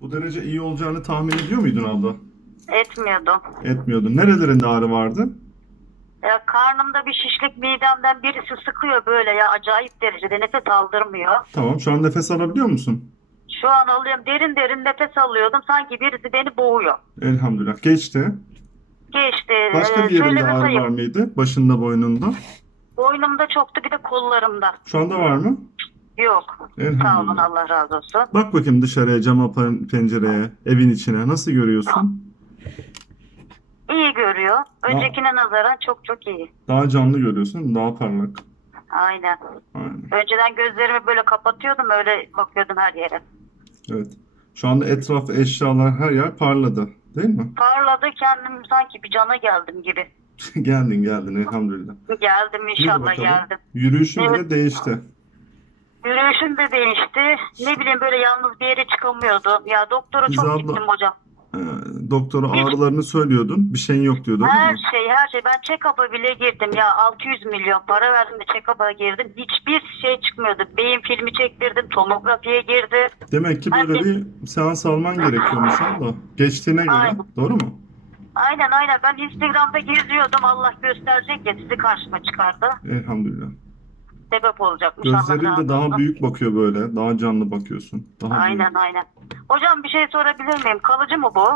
Bu derece iyi olacağını tahmin ediyor muydun abla? Etmiyordum. Etmiyordun. Nerelerinde ağrı vardı? Ya karnımda bir şişlik midemden birisi sıkıyor böyle ya acayip derecede nefes aldırmıyor. Tamam. Şu an nefes alabiliyor musun? Şu an alıyorum derin derin nefes alıyordum sanki birisi beni boğuyor. Elhamdülillah. Geçti. Geçti. Başka Ee, bir yerinde söyleme ağrı sayayım. var mıydı? Başında, boynunda. Boynumda çoktu bir de kollarımda. Şu anda var mı? Yok. Sağ olun. Allah razı olsun. Bak bakayım dışarıya, cama, pen- pencereye, evin içine. Nasıl görüyorsun? İyi görüyor. Öncekine nazaran çok çok iyi. Daha canlı görüyorsun, daha parlak. Aynen. Aynen. Önceden gözlerimi böyle kapatıyordum öyle bakıyordum her yere. Evet. Şu anda etraf, eşyalar, her yer parladı. Değil mi? Parladı kendim sanki bir cana geldim gibi. geldin, geldin elhamdülillah. Geldim inşallah bakalım. geldim. Yürüyüşün bile değişti. Yürüyüşüm de değişti. Ne bileyim böyle yalnız bir yere çıkamıyordum. Ya doktora Biz çok abla- gittim hocam. Ee, doktora ağrılarını söylüyordun. Bir şeyin yok diyordun değil Her mi? şey her şey. Ben check-up'a bile girdim ya 600 milyon para verdim de check-up'a girdim. Hiçbir şey çıkmıyordu. Beyin filmi çektirdim. Tomografiye girdi. Demek ki böyle bir seans alman gerekiyormuş abla. Geçtiğine göre. Aynen. Doğru mu? Aynen aynen. Ben Instagram'da geziyordum. Allah gösterecek ya sizi karşıma çıkardı. Elhamdülillah. Sebep olacakmış. Gözlerin de daha büyük bakıyor böyle. Daha canlı bakıyorsun. Daha Aynen büyük. aynen. Hocam bir şey sorabilir miyim? Kalıcı mı bu?